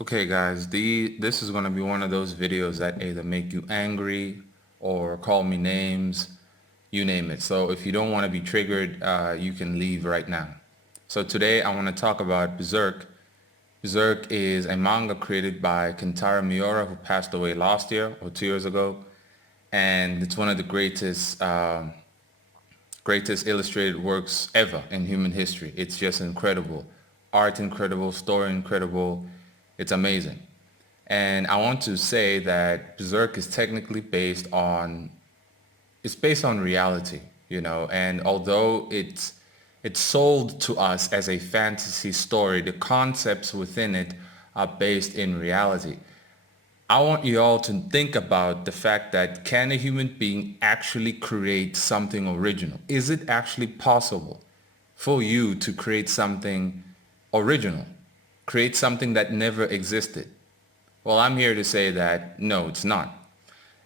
Okay, guys, this is going to be one of those videos that either make you angry or call me names, you name it. So if you don't want to be triggered, you can leave right now. So today I want to talk about Berserk. Berserk is a manga created by Kentaro Miura, who passed away last year or 2 years ago, and it's one of the greatest illustrated works ever in human history. It's just incredible, art incredible, story incredible. It's amazing. And I want to say that Berserk is technically based on reality, and although it's sold to us as a fantasy story, the concepts within it are based in reality. I want you all to think about the fact that can a human being actually create something original? Is it actually possible for you to create something original? Create something that never existed? Well, I'm here to say that no, it's not.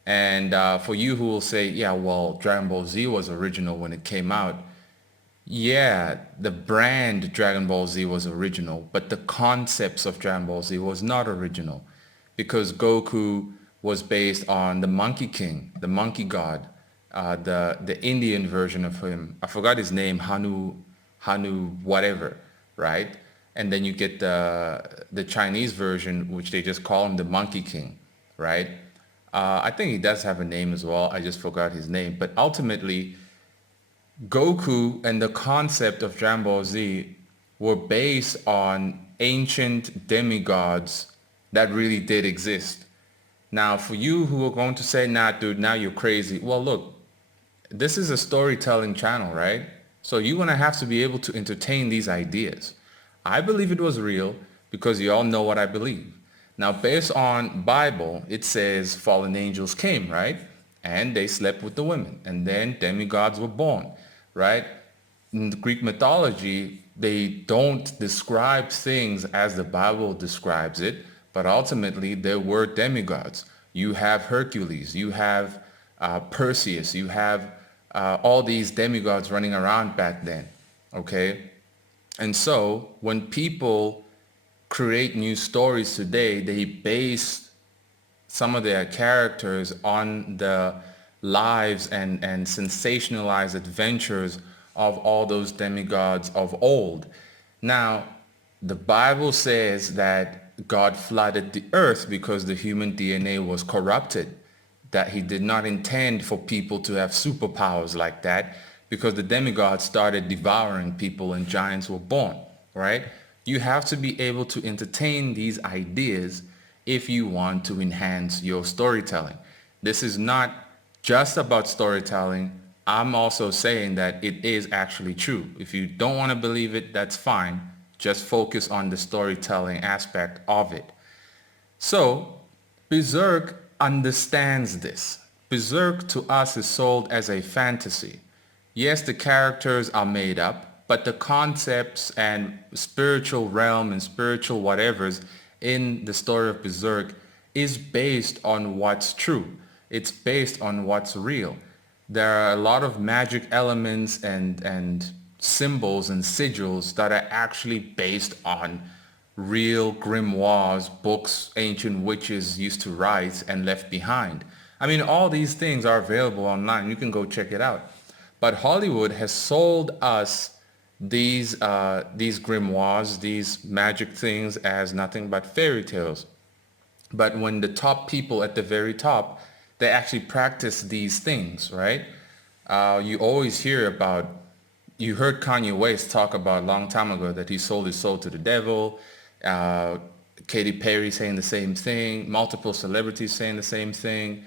And for you who will say, yeah, well, Dragon Ball Z was original when it came out. Yeah, the brand Dragon Ball Z was original, but the concepts of Dragon Ball Z was not original because Goku was based on the Monkey King, the Monkey God, the Indian version of him. I forgot his name, Hanu whatever, right? And then you get the Chinese version, which they just call him the Monkey King, right? I think he does have a name as well. I just forgot his name. But ultimately, Goku and the concept of Dragon Ball Z were based on ancient demigods that really did exist. Now, for you who are going to say, nah, dude, now you're crazy. Well, look, this is a storytelling channel, right? So you're going to have to be able to entertain these ideas. I believe it was real because you all know what I believe. Now, based on Bible, it says fallen angels came, right? And they slept with the women. And then demigods were born, right? In the Greek mythology, they don't describe things as the Bible describes it, but ultimately there were demigods. You have Hercules, you have Perseus, you have all these demigods running around back then, okay? And so when people create new stories today, they base some of their characters on the lives and sensationalized adventures of all those demigods of old. Now, the Bible says that God flooded the earth because the human DNA was corrupted, that he did not intend for people to have superpowers like that because the demigods started devouring people and giants were born, right? You have to be able to entertain these ideas if you want to enhance your storytelling. This is not just about storytelling. I'm also saying that it is actually true. If you don't want to believe it, that's fine. Just focus on the storytelling aspect of it. So, Berserk understands this. Berserk to us is sold as a fantasy. Yes, the characters are made up, but the concepts and spiritual realm and spiritual whatevers in the story of Berserk is based on what's true. It's based on what's real. There are a lot of magic elements and symbols and sigils that are actually based on real grimoires, books ancient witches used to write and left behind. I mean, all these things are available online. You can go check it out. But Hollywood has sold us these grimoires, these magic things as nothing but fairy tales. But when the top people at the very top, they actually practice these things, right? You always hear about, you heard Kanye West talk about a long time ago that he sold his soul to the devil. Uh, Katy Perry saying the same thing. Multiple celebrities saying the same thing.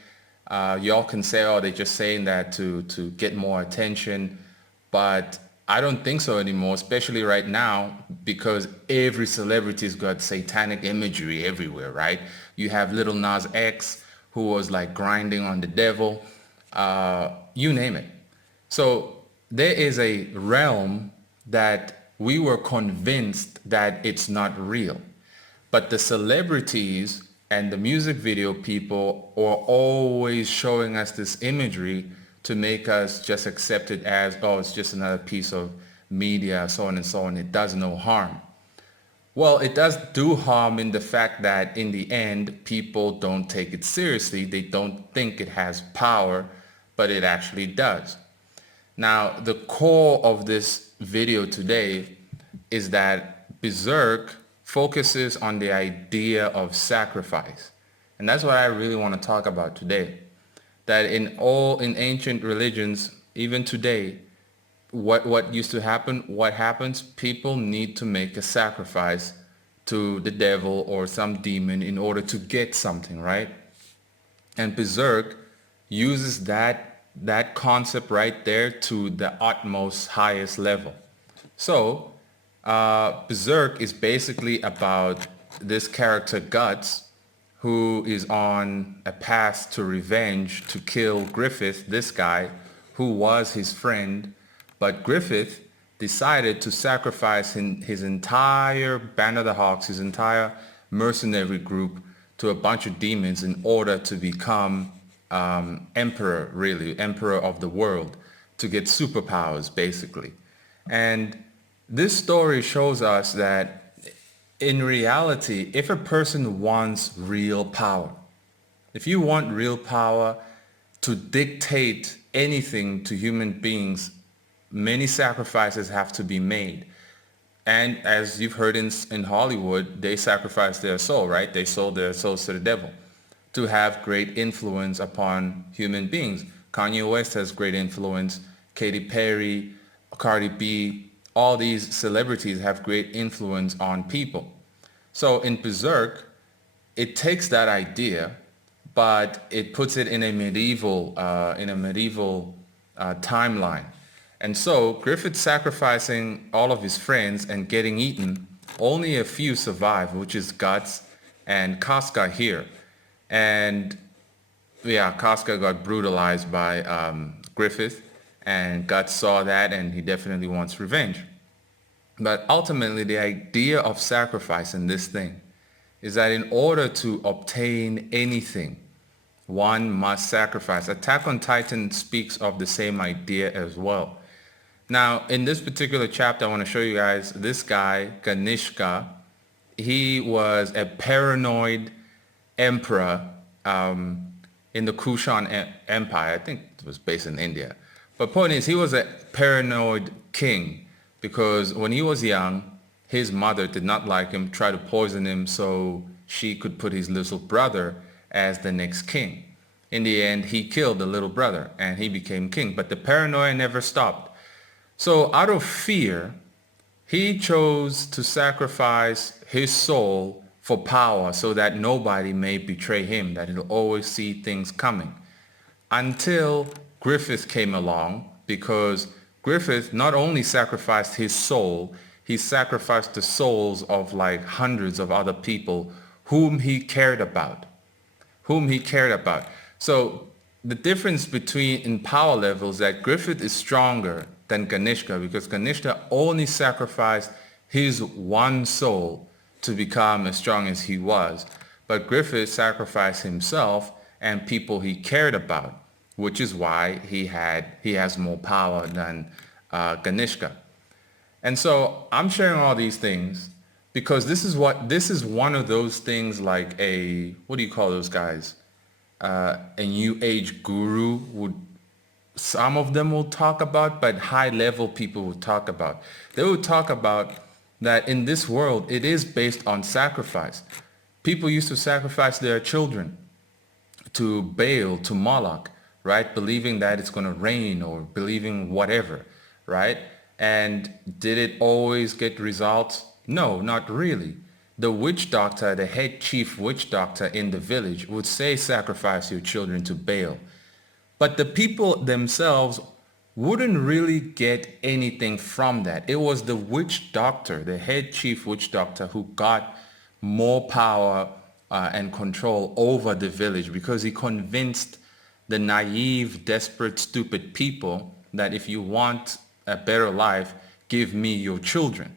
Y'all can say, oh, they're just saying that to get more attention. But I don't think so anymore, especially right now, because every celebrity's got satanic imagery everywhere, right? You have Little Nas X, who was like grinding on the devil, you name it. So there is a realm that we were convinced that it's not real. But the celebrities and the music video people are always showing us this imagery to make us just accept it as, oh, it's just another piece of media, so on and so on. It does no harm. Well, it does do harm in the fact that in the end, people don't take it seriously. They don't think it has power, but it actually does. Now, the core of this video today is that Berserk focuses on the idea of sacrifice. And that's what I really want to talk about today. That in ancient religions, even today, what used to happen, what happens, people need to make a sacrifice to the devil or some demon in order to get something, right? And Berserk uses that concept right there to the utmost highest level. So Berserk is basically about this character Guts, who is on a path to revenge to kill Griffith, this guy who was his friend. But Griffith decided to sacrifice his entire Band of the Hawks, his entire mercenary group to a bunch of demons in order to become emperor, really, emperor of the world, to get superpowers, basically. And this story shows us that in reality, if a person wants real power, if you want real power to dictate anything to human beings, many sacrifices have to be made. And as you've heard in Hollywood, they sacrificed their soul, right? They sold their souls to the devil to have great influence upon human beings. Kanye West has great influence. Katy Perry, Cardi B, all these celebrities have great influence on people. So in Berserk, it takes that idea, but it puts it in a medieval timeline. And so Griffith sacrificing all of his friends and getting eaten, only a few survive, which is Guts and Casca here. And yeah, Casca got brutalized by Griffith, and Guts saw that, and he definitely wants revenge. But ultimately, the idea of sacrifice in this thing is that in order to obtain anything, one must sacrifice. Attack on Titan speaks of the same idea as well. Now, in this particular chapter, I want to show you guys this guy, Ganishka. He was a paranoid emperor in the Kushan Empire. I think it was based in India. But point is, he was a paranoid king because when he was young, his mother did not like him, tried to poison him so she could put his little brother as the next king. In the end, he killed the little brother and he became king. But the paranoia never stopped. So out of fear, he chose to sacrifice his soul for power so that nobody may betray him, that he'll always see things coming. Until Griffith came along, because Griffith not only sacrificed his soul, he sacrificed the souls of like hundreds of other people whom he cared about, So the difference between in power levels that Griffith is stronger than Ganishka because Ganishka only sacrificed his one soul to become as strong as he was. But Griffith sacrificed himself and people he cared about, which is why he has more power than Ganishka. And so I'm sharing all these things because this is one of those things like what do you call those guys? A new age guru some of them will talk about, but high level people will talk about. They will talk about that in this world, it is based on sacrifice. People used to sacrifice their children to Baal, to Moloch, right? Believing that it's going to rain or believing whatever, right? And did it always get results? No, not really. The witch doctor, the head chief witch doctor in the village would say sacrifice your children to Baal. But the people themselves wouldn't really get anything from that. It was the witch doctor, the head chief witch doctor, who got more power and control over the village because he convinced the naive, desperate, stupid people that if you want a better life, give me your children.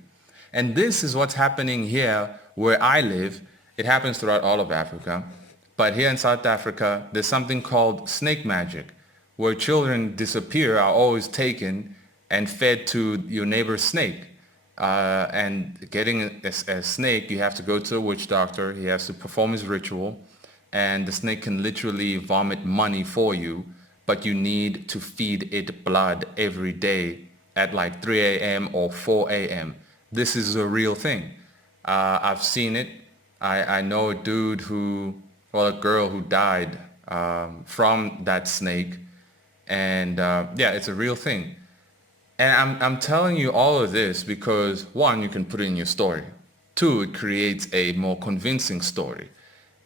And this is what's happening here where I live. It happens throughout all of Africa. But here in South Africa, there's something called snake magic, where children disappear, are always taken and fed to your neighbor's snake. And getting a snake, you have to go to a witch doctor. He has to perform his ritual, and the snake can literally vomit money for you, but you need to feed it blood every day at like 3 a.m. or 4 a.m. This is a real thing. I've seen it. I know a dude who, well, a girl who died from that snake, and yeah, it's a real thing. And I'm telling you all of this because one, you can put it in your story. Two, it creates a more convincing story.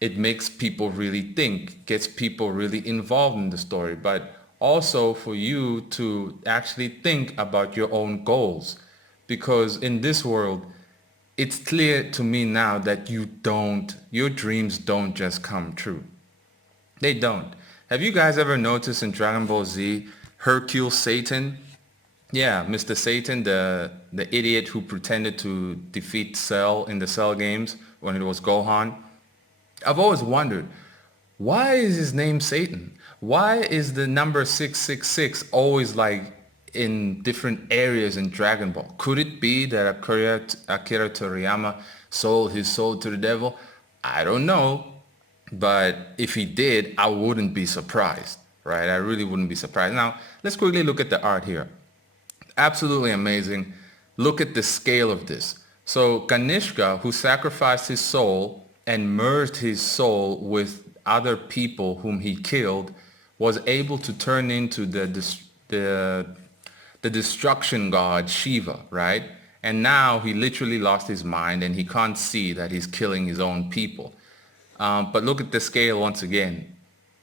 It makes people really think, gets people really involved in the story, but also for you to actually think about your own goals. Because in this world, it's clear to me now that your dreams don't just come true. They don't. Have you guys ever noticed in Dragon Ball Z, Hercule Satan? Yeah, Mr. Satan, the idiot who pretended to defeat Cell in the Cell games when it was Gohan. I've always wondered, why is his name Satan? Why is the number 666 always like in different areas in Dragon Ball? Could it be that Akira Toriyama sold his soul to the devil? I don't know. But if he did, I wouldn't be surprised, right? I really wouldn't be surprised. Now, let's quickly look at the art here. Absolutely amazing. Look at the scale of this. So Ganishka, who sacrificed his soul and merged his soul with other people whom he killed, was able to turn into the destruction god Shiva, right? And now he literally lost his mind and he can't see that he's killing his own people. But look at the scale once again.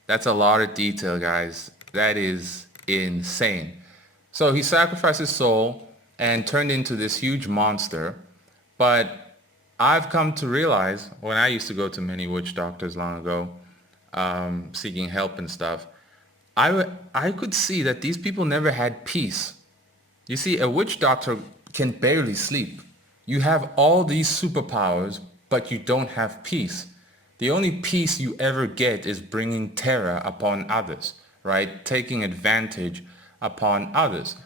That's a lot of detail, guys. That is insane. So he sacrificed his soul and turned into this huge monster. But I've come to realize, when I used to go to many witch doctors long ago, seeking help and stuff, I could see that these people never had peace. You see, a witch doctor can barely sleep. You have all these superpowers, but you don't have peace. The only peace you ever get is bringing terror upon others, right? Taking advantage upon others.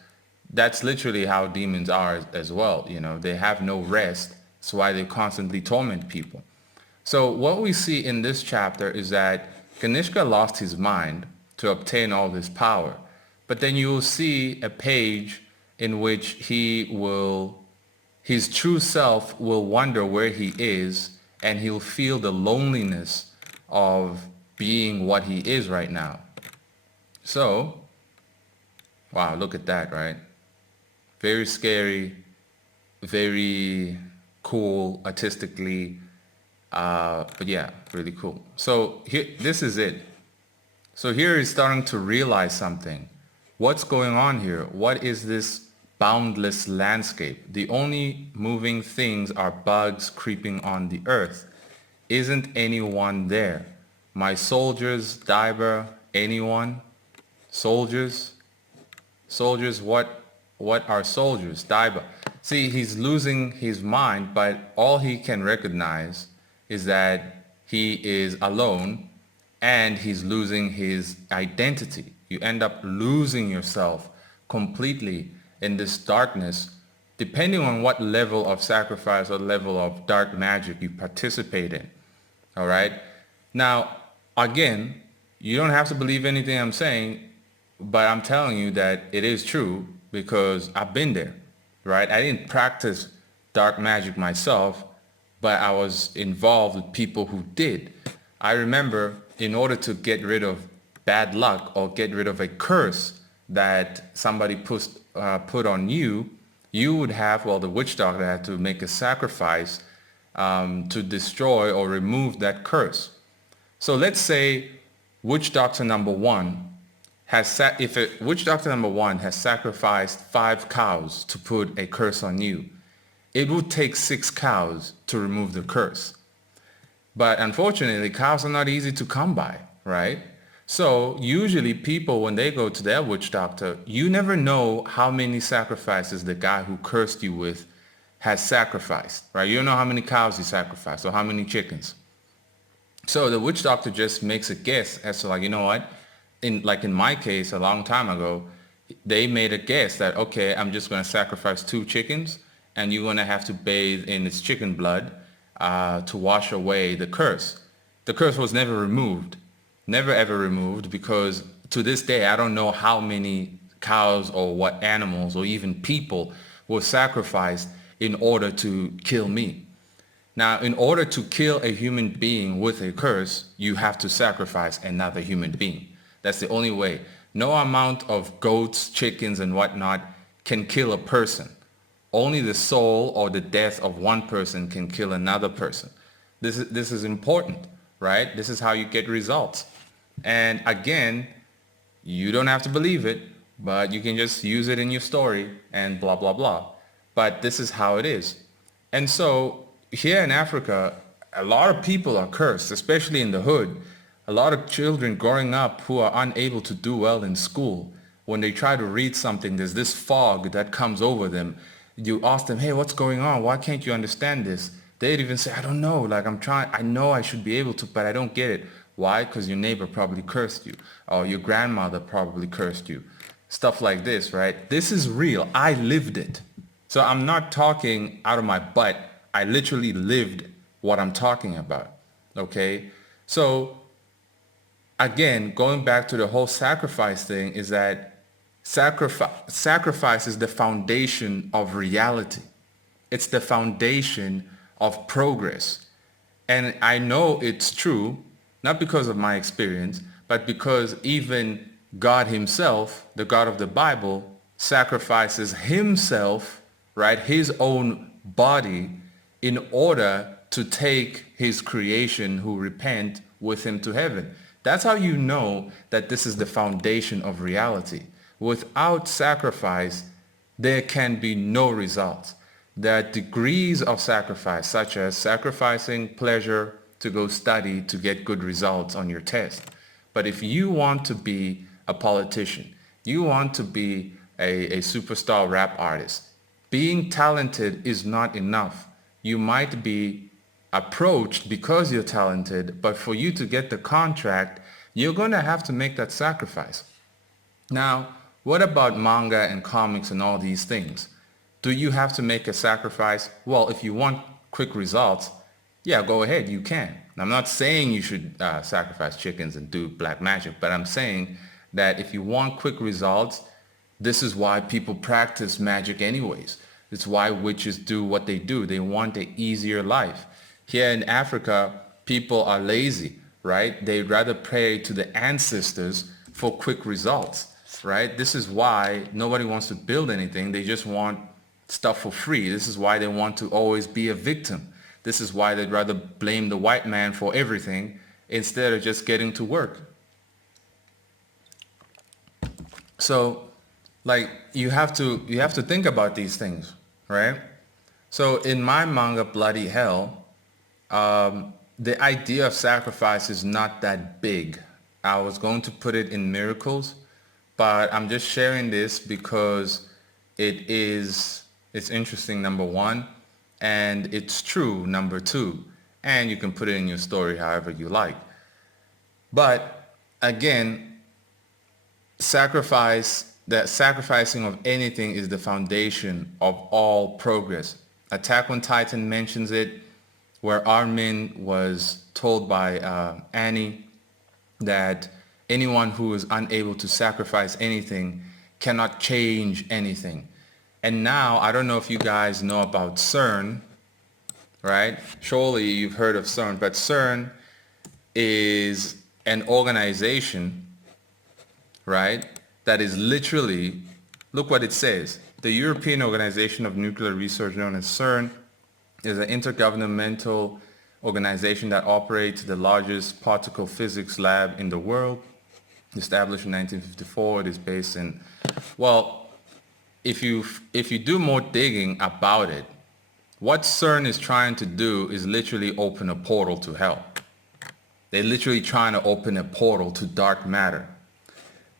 That's literally how demons are as well. You know, they have no rest. That's why they constantly torment people. So what we see in this chapter is that Ganishka lost his mind to obtain all this power. But then you will see a page in which his true self will wonder where he is, and he'll feel the loneliness of being what he is right now. So, wow, look at that, right? Very scary, very cool, artistically, but yeah, really cool. So here, this is it. So here he's starting to realize something. What's going on here? What is this boundless landscape? The only moving things are bugs creeping on the earth. Isn't anyone there? My soldiers, Diver, anyone? Soldiers? Soldiers, what are soldiers? Diver. See, he's losing his mind, but all he can recognize is that he is alone and he's losing his identity. You end up losing yourself completely in this darkness, depending on what level of sacrifice or level of dark magic you participate in. All right? Now, again, you don't have to believe anything I'm saying, but I'm telling you that it is true because I've been there, right? I didn't practice dark magic myself, but I was involved with people who did. I remember in order to get rid of bad luck or get rid of a curse that somebody put on you, you would have, well, the witch doctor had to make a sacrifice to destroy or remove that curse. So let's say witch doctor number one if a witch doctor number one has sacrificed 5 cows to put a curse on you, it would take 6 cows to remove the curse. But unfortunately, cows are not easy to come by, right? So usually people, when they go to their witch doctor, you never know how many sacrifices the guy who cursed you with has sacrificed, right? You don't know how many cows he sacrificed or how many chickens. So the witch doctor just makes a guess as to, like, you know what? In my case, a long time ago, they made a guess that, okay, I'm just going to sacrifice 2 chickens and you're going to have to bathe in its chicken blood to wash away the curse. The curse was never removed, never ever removed, because to this day, I don't know how many cows or what animals or even people were sacrificed in order to kill me. Now, in order to kill a human being with a curse, you have to sacrifice another human being. That's the only way. No amount of goats, chickens, and whatnot can kill a person. Only the soul or the death of one person can kill another person. This is important, right? This is how you get results. And again, you don't have to believe it, but you can just use it in your story and blah, blah, blah. But this is how it is. And so here in Africa, a lot of people are cursed, especially in the hood. A lot of children growing up who are unable to do well in school, when they try to read something, there's this fog that comes over them. You ask them, hey, what's going on? Why can't you understand this? They'd even say, I don't know. Like, I'm trying, I know I should be able to, but I don't get it. Why? Because your neighbor probably cursed you, or your grandmother probably cursed you. Stuff like this, right? This is real. I lived it. So I'm not talking out of my butt. I literally lived what I'm talking about. Okay? So again, going back to the whole sacrifice thing, is that sacrifice is the foundation of reality. It's the foundation of progress. And I know it's true, not because of my experience, but because even God himself, the God of the Bible, sacrifices himself, right, his own body, in order to take his creation who repent with him to heaven. That's how you know that this is the foundation of reality. Without sacrifice, there can be no results. There are degrees of sacrifice, such as sacrificing pleasure to go study to get good results on your test. But if you want to be a politician, you want to be a superstar rap artist, being talented is not enough. You might be approached because you're talented, but for you to get the contract, you're going to have to make that sacrifice. Now, what about manga and comics and all these things? Do you have to make a sacrifice? Well, if you want quick results, yeah, go ahead, you can. I'm not saying you should sacrifice chickens and do black magic, but I'm saying that if you want quick results, this is why people practice magic anyways. It's why witches do what they do. They want an easier life. Here in Africa, people are lazy, right? They'd rather pray to the ancestors for quick results, right? This is why nobody wants to build anything. They just want stuff for free. This is why they want to always be a victim. This is why they'd rather blame the white man for everything instead of just getting to work. So, like, you have to think about these things, right? So in my manga, Bloody Hell, the idea of sacrifice is not that big. I was going to put it in miracles, but I'm just sharing this because it's interesting, number one, and it's true, number two, and you can put it in your story however you like. But again, sacrificing of anything is the foundation of all progress. Attack on Titan mentions it, where Armin was told by Annie that anyone who is unable to sacrifice anything cannot change anything. And now, I don't know if you guys know about CERN, right? Surely you've heard of CERN, but CERN is an organization, right, that is literally, look what it says. The European Organization of Nuclear Research, known as CERN, is an intergovernmental organization that operates the largest particle physics lab in the world. Established in 1954, it is based in, well, if you do more digging about it, what CERN is trying to do is literally open a portal to hell. They're literally trying to open a portal to dark matter.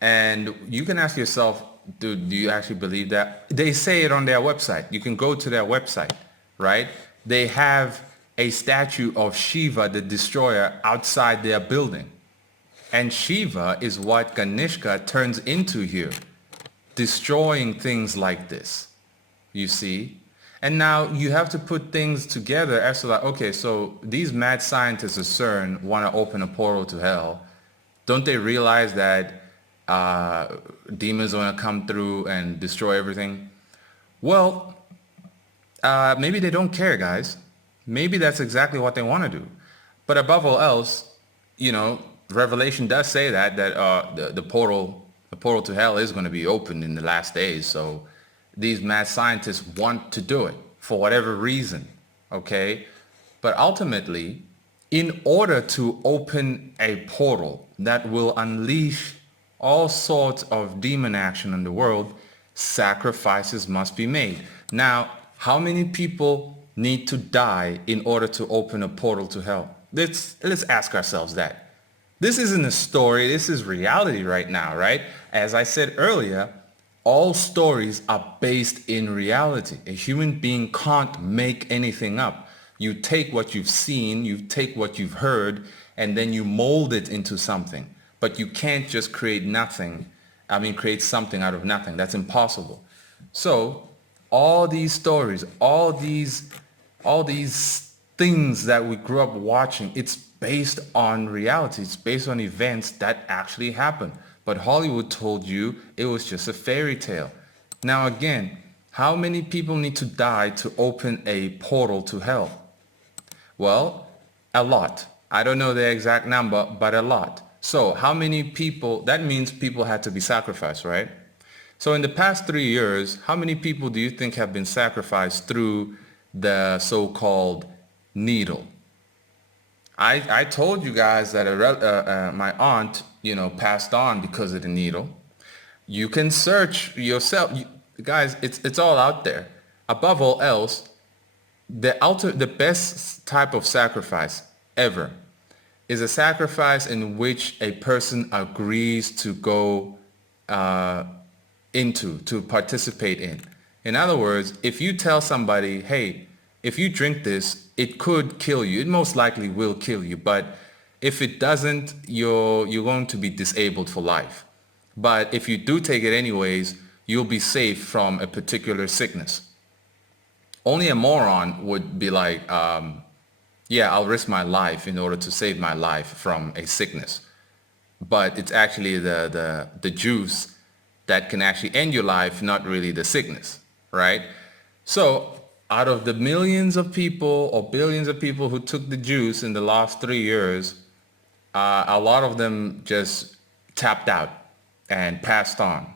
And you can ask yourself, dude, do you actually believe that? They say it on their website. You can go to their website, right? They have a statue of Shiva, the destroyer, outside their building. And Shiva is what Ganeshka turns into here, destroying things like this, you see? And now you have to put things together as to like, okay, so these mad scientists at CERN want to open a portal to hell. Don't they realize that demons want to come through and destroy everything? Well, maybe they don't care, guys. Maybe that's exactly what they want to do. But above all else, you know, Revelation does say that the portal to hell is going to be opened in the last days. So these mad scientists want to do it for whatever reason, okay? But ultimately, in order to open a portal that will unleash all sorts of demon action in the world, sacrifices must be made. Now, how many people need to die in order to open a portal to hell? Let's ask ourselves that. This isn't a story, this is reality right now, right? As I said earlier, all stories are based in reality. A human being can't make anything up. You take what you've seen, you take what you've heard, and then you mold it into something. But you can't just create nothing. Create something out of nothing. That's impossible. So all these stories, all these things that we grew up watching, it's based on reality. It's based on events that actually happened. But Hollywood told you it was just a fairy tale. Now again, how many people need to die to open a portal to hell? Well, a lot. I don't know the exact number, but a lot. So how many people, that means people had to be sacrificed, right? So in the past 3 years, how many people do you think have been sacrificed through the so-called needle? I told you guys that my aunt, passed on because of the needle. You can search yourself. Guys, it's all out there. Above all else, the best type of sacrifice ever is a sacrifice in which a person agrees to go to participate in. In other words, if you tell somebody, hey, if you drink this, it could kill you. It most likely will kill you. But if it doesn't, you're going to be disabled for life. But if you do take it anyways, you'll be safe from a particular sickness. Only a moron would be like, yeah, I'll risk my life in order to save my life from a sickness. But it's actually the juice that can actually end your life, not really the sickness, right? So out of the millions of people or billions of people who took the juice in the last 3 years, a lot of them just tapped out and passed on.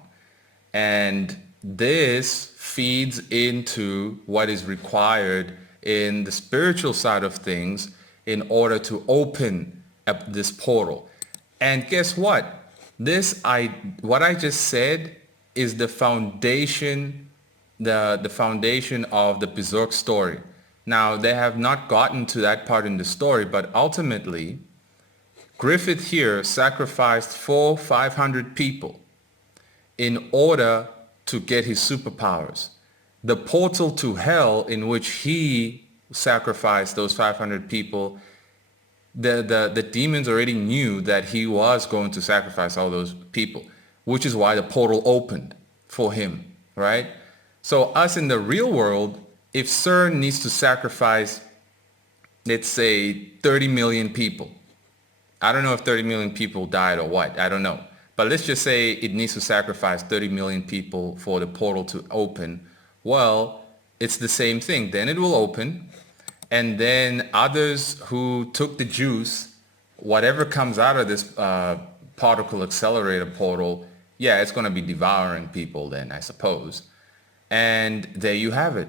And this feeds into what is required in the spiritual side of things in order to open up this portal. And guess what? What I just said is the foundation, the foundation of the Berserk story. Now, they have not gotten to that part in the story, but ultimately, Griffith here sacrificed 500 people in order to get his superpowers. The portal to hell in which he sacrificed those 500 people, the demons already knew that he was going to sacrifice all those people, which is why the portal opened for him, right? So us in the real world, if CERN needs to sacrifice, let's say 30 million people, I don't know if 30 million people died or what, I don't know. But let's just say it needs to sacrifice 30 million people for the portal to open. Well, it's the same thing. Then it will open. And then others who took the juice, whatever comes out of this particle accelerator portal, yeah, it's going to be devouring people then, I suppose. And there you have it.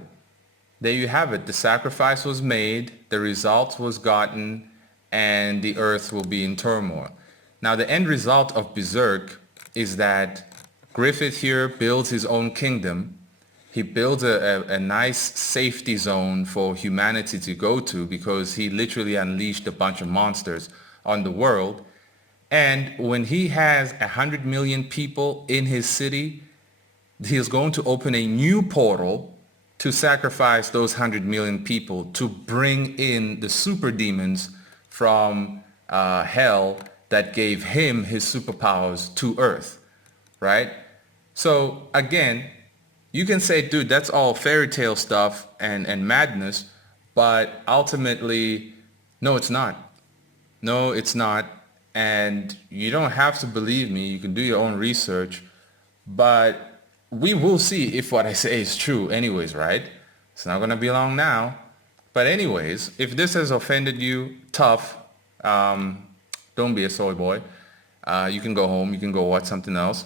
There you have it. The sacrifice was made, the result was gotten, and the earth will be in turmoil. Now, the end result of Berserk is that Griffith here builds his own kingdom. He builds a nice safety zone for humanity to go to because he literally unleashed a bunch of monsters on the world. And when he has 100 million people in his city, he is going to open a new portal to sacrifice those 100 million people to bring in the super demons from hell that gave him his superpowers to Earth, right? So again, You can say, dude, that's all fairy tale stuff and madness, but ultimately, no, it's not. No, it's not. And you don't have to believe me. You can do your own research. But we will see if what I say is true anyways, right? It's not going to be long now. But anyways, if this has offended you, tough. Um, don't be a soy boy. You can go home. You can go watch something else.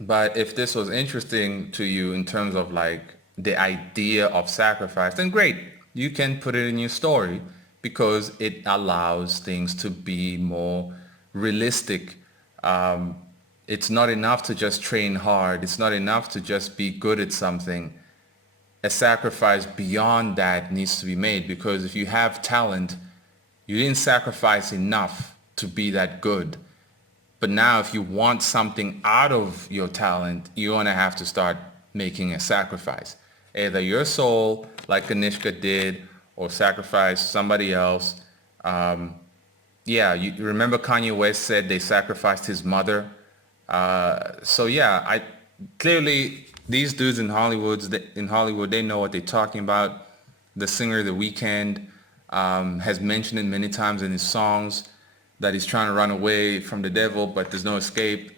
But if this was interesting to you in terms of like the idea of sacrifice, then great. You can put it in your story because it allows things to be more realistic. Um, it's not enough to just train hard. It's not enough to just be good at something. A sacrifice beyond that needs to be made because if you have talent, you didn't sacrifice enough to be that good. But now if you want something out of your talent, you're going to have to start making a sacrifice. Either your soul, like Kanishka did, or sacrifice somebody else. Um, yeah, you remember Kanye West said they sacrificed his mother. So yeah, I clearly these dudes in Hollywood, they know what they're talking about. The singer The Weeknd has mentioned it many times in his songs that he's trying to run away from the devil, but there's no escape.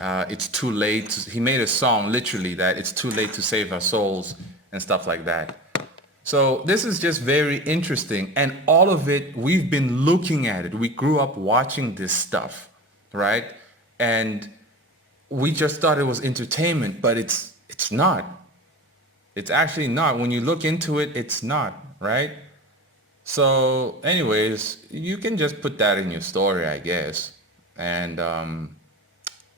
It's too late. He made a song literally that it's too late to save our souls and stuff like that. So this is just very interesting. And all of it, we've been looking at it. We grew up watching this stuff, right? And we just thought it was entertainment, but it's not. It's actually not. When you look into it, it's not, right? So anyways, you can just put that in your story, I guess. And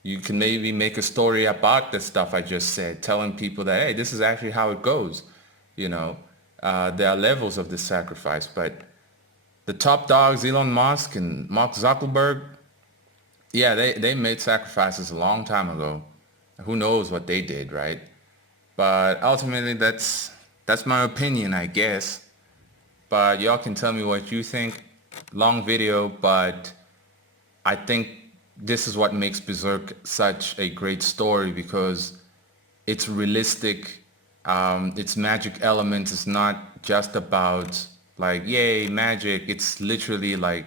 you can maybe make a story about the stuff I just said, telling people that, hey, this is actually how it goes. You know, there are levels of this sacrifice, but the top dogs, Elon Musk and Mark Zuckerberg, yeah, they made sacrifices a long time ago. Who knows what they did, right? But ultimately, that's my opinion, I guess. But y'all can tell me what you think. Long video, but I think this is what makes Berserk such a great story because it's realistic. Its magic elements is not just about like, yay, magic. It's literally like,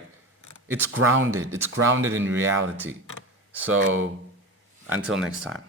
it's grounded. It's grounded in reality. So until next time.